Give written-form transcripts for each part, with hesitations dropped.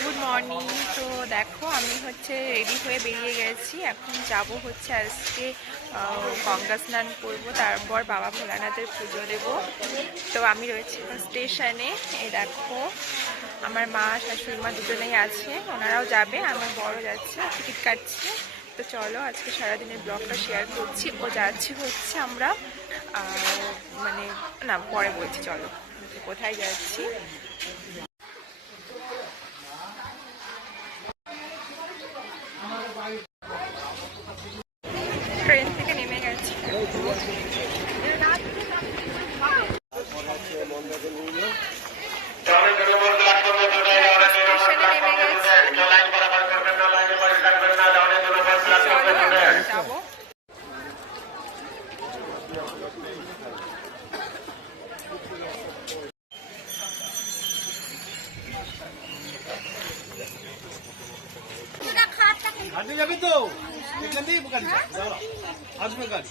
Good morning. তো দেখো আমি হচ্ছে রেডি হয়ে বেরিয়ে গেছি। এখন যাব হচ্ছে আজকে গঙ্গা স্নান করবো, তারপর বাবা ভোলানাথের পুজো দেব। তো আমি রয়েছি স্টেশনে। এই দেখো আমার মা শাশুড়ি মা দুজনেই আছে, ওনারাও যাবে, আমার বড় যাচ্ছে, টিকিট কাটছে। তো চলো আজকে সারাদিনের ব্লগটা শেয়ার করছি। ও যাচ্ছি হচ্ছে আমরা মানে না পরে বলছি, চলো কোথায় যাচ্ছি। ট্রেন থেকে নেমে গেছি। যাবো। হাঁটতে যাবি তো? এখান থেকেই গাড়ি আসবে, গাড়ি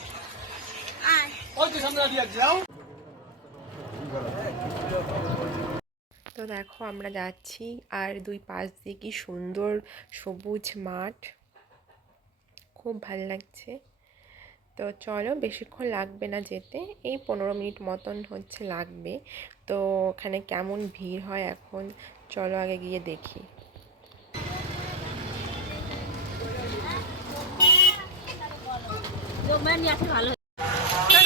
ওই তো সামনে দাঁড়িয়ে আছে, যাও। তো দেখো আমরা যাচ্ছি, আর দুই পাশ দিয়ে কি সুন্দর সবুজ মাঠ, খুব ভালো লাগছে। তো চলো, বেশিক্ষণ লাগবে না যেতে, এই 15 মিনিট মতন হচ্ছে লাগবে। তো ওখানে কেমন ভিড় হয় এখন, চলো আগে গিয়ে দেখি। তো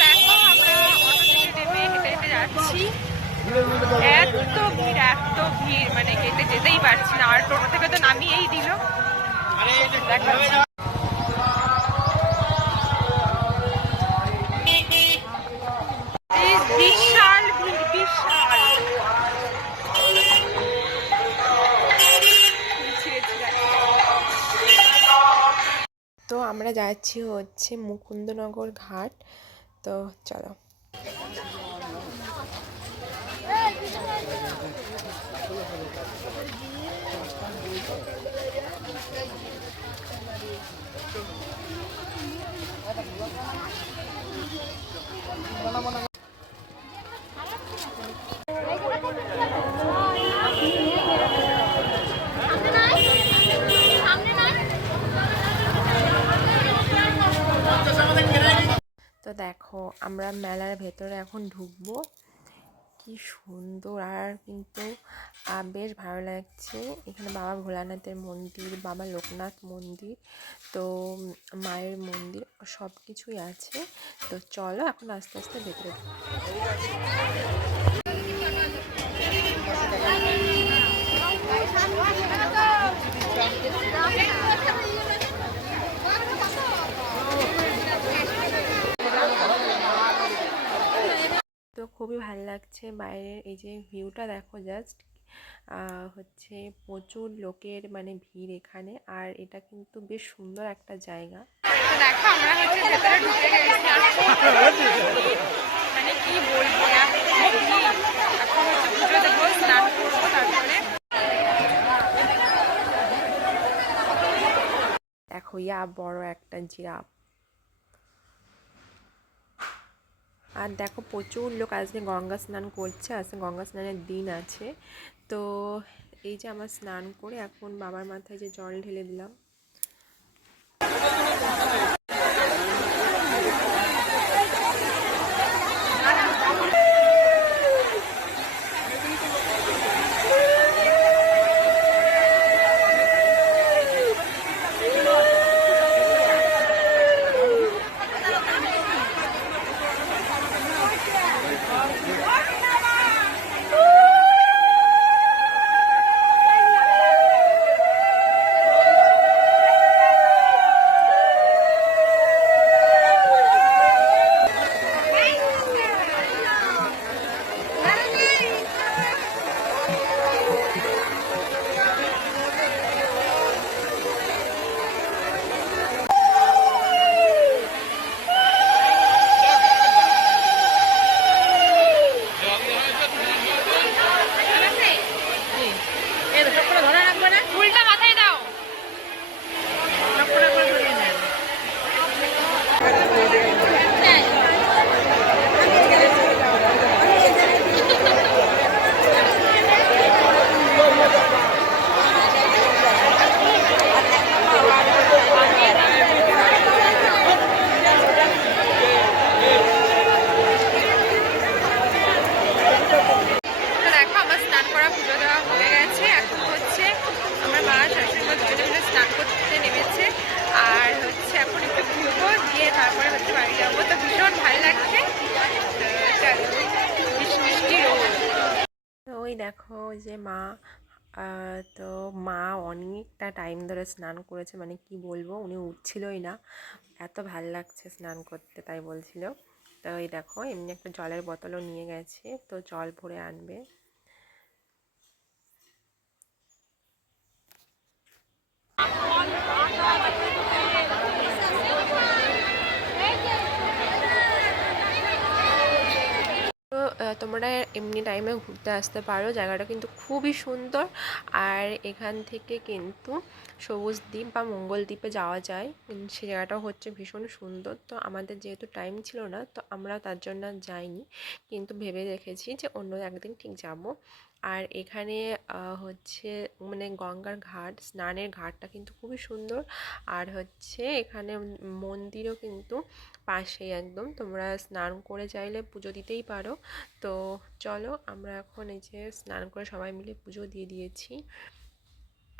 দেখো আমরা অটো থেকে নেমে হেঁটে হেঁটে যাচ্ছি। এত ভিড়, মানে হেঁটে যেতেই পারছি না। আর টোটো থেকে তো নামিয়েই দিল। বিশাল ভিড়, বিশাল। তো আমরা যাচ্ছি হচ্ছে মুকুন্দনগর ঘাট। তো চলো। তো দেখো আমরা মেলার ভেতরে এখন ঢুকবো। কি সুন্দর, আর কিন্তু বেশ ভালো লাগছে। এখানে বাবা ভোলানাথের মন্দির, বাবা লোকনাথ মন্দির, তো মায়ের মন্দির, সব কিছুই আছে। তো চলো এখন আস্তে আস্তে ভেতরে তো খুবই ভালো লাগছে বাইরের এই যে ভিউটা দেখো, জাস্ট হচ্ছে প্রচুর লোকের মানে ভিড় এখানে, আর এটা কিন্তু বেশ সুন্দর একটা জায়গা। তো দেখো আমরা হচ্ছে ভেতরে ঢুকে গেছি, মানে কি বলবো, এখন হচ্ছে পুজো দেবো, স্নান করবো, তারপরে দেখো বড় একটা জিরাফ। আর দেখো প্রচুর লোক আজকে গঙ্গা স্নান করছে, আজকে গঙ্গা স্নানের দিন আছে। তো এই যে আমার স্নান করে এখন বাবার মাথায় যে জল ঢেলে দিলাম। দেখো যে মা তো মা অনেকটা টাইম ধরে স্নান করেছে, মানে কি বলবো, উনি উঠছিলই না, এত ভাল লাগছে স্নান করতে তাই বলছিল। তো এই দেখো এমনি একটা জলের বোতলও নিয়ে গেছে, তো জল ভরে আনবে। তো তোমরা এমনি টাইমে ঘুরতে আসতে পারো, জায়গাটা কিন্তু খুবই সুন্দর। আর এখান থেকে কিন্তু সবুজ দ্বীপ বা মঙ্গল দ্বীপে যাওয়া যায়, সে জায়গাটাও হচ্ছে ভীষণ সুন্দর। তো আমাদের যেহেতু টাইম ছিল না, তো আমরা তার জন্য যাইনি, কিন্তু ভেবে রেখেছি যে অন্য একদিন ঠিক যাব। আর এখানে হচ্ছে মানে গঙ্গার ঘাট, স্নানের ঘাটটা কিন্তু খুবই সুন্দর। আর হচ্ছে এখানে মন্দিরও কিন্তু পাশেই একদম, তোমরা স্নান করে চাইলে পুজো দিতেই পারো। তো চলো আমরা এখন এই যে স্নান করে সবাই মিলে পুজো দিয়ে দিয়েছি।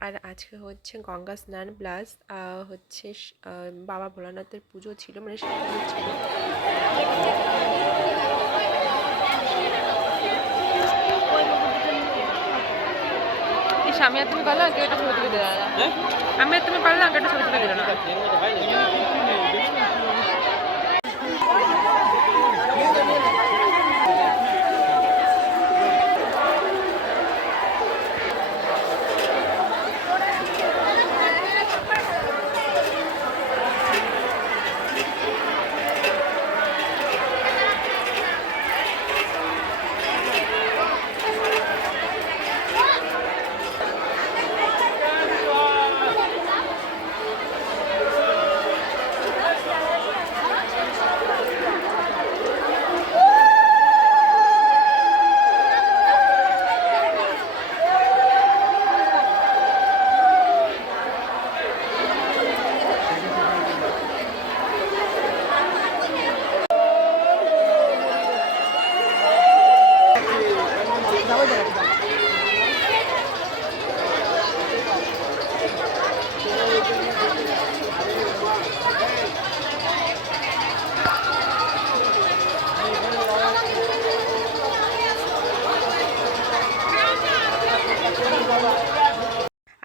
আর আজকে হচ্ছে গঙ্গা স্নান প্লাস হচ্ছে বাবা ভোলানাথের পুজো ছিল, মানে সেখানে ছিল। আমি আর তুমি পারলো আগে একটা ছবি তুলে দিল না, আমি আর তুমি পারলো আগে একটা ছবি তুলে দিল না।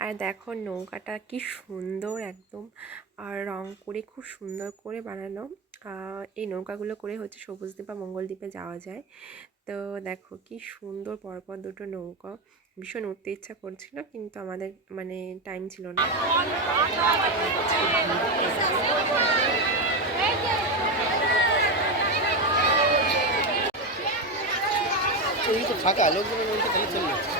আর দেখো নৌকাটা কি সুন্দর একদম, আর রং করে খুব সুন্দর করে বানানো। এই নৌকাগুলো করে হচ্ছে সবুজদ্বীপ বা মঙ্গলদ্বীপে যাওয়া যায়। তো দেখো কি সুন্দর পরপর দুটো নৌকা, ভীষণ উঠতে ইচ্ছা করছিল, কিন্তু আমাদের মানে টাইম ছিল না। ফাঁকা লোকজনের মধ্যে খালি চলে যাচ্ছে।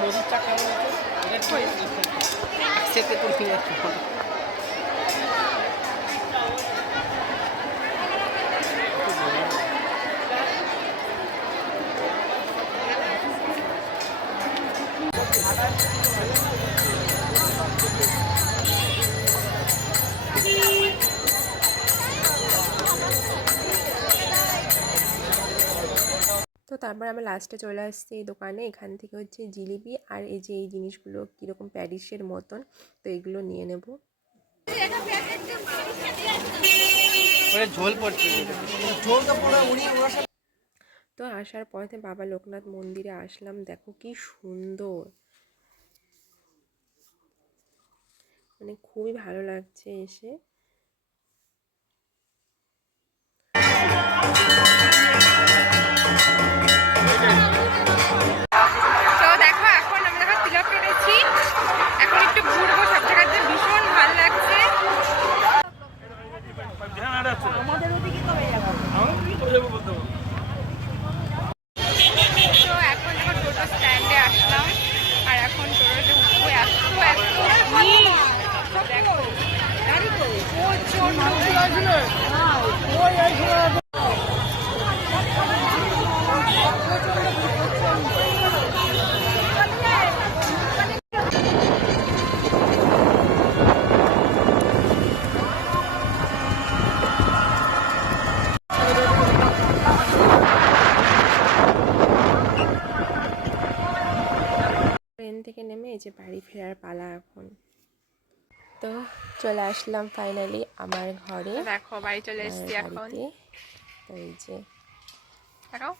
মোদির চাকা সেতে করে যাচ্ছে। তো তারপর আমরা লাস্টে চলে আসছি এই দোকানে, এখান থেকে হচ্ছে জিলিপি আর এই যে এই জিনিসগুলো কীরকম প্যারিসের মতন, তো এগুলো নিয়ে নেব। ঝোল পড়ছে, তো আসার পথে বাবা লোকনাথ মন্দিরে আসলাম, দেখো কি সুন্দর, মানে খুবই ভালো লাগছে এসে। তো দেখো এখন আমরা তিলক কেটেছি, এখন একটু ঘুরবো সব জায়গাতে, ভীষণ ভালো লাগছে। তো এখন দেখো টোটো স্ট্যান্ডে আসলাম, আর এখন টোটোতে উঠবো, এত ভিড় দেখো, প্রচন্ড। তো চলে আসলাম ফাইনালি আমার ঘরে, তো দেখো বাড়ি চলে আমার এসেছি এখন। বাড়িতে। তো এই যে দেখো,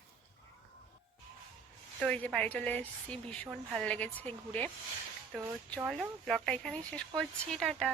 তো এই যে বাড়ি চলে এসেছি, ভীষণ ভালো লেগেছে ঘুরে। তো চলো ব্লগটা এখানেই শেষ করছি, টাটা।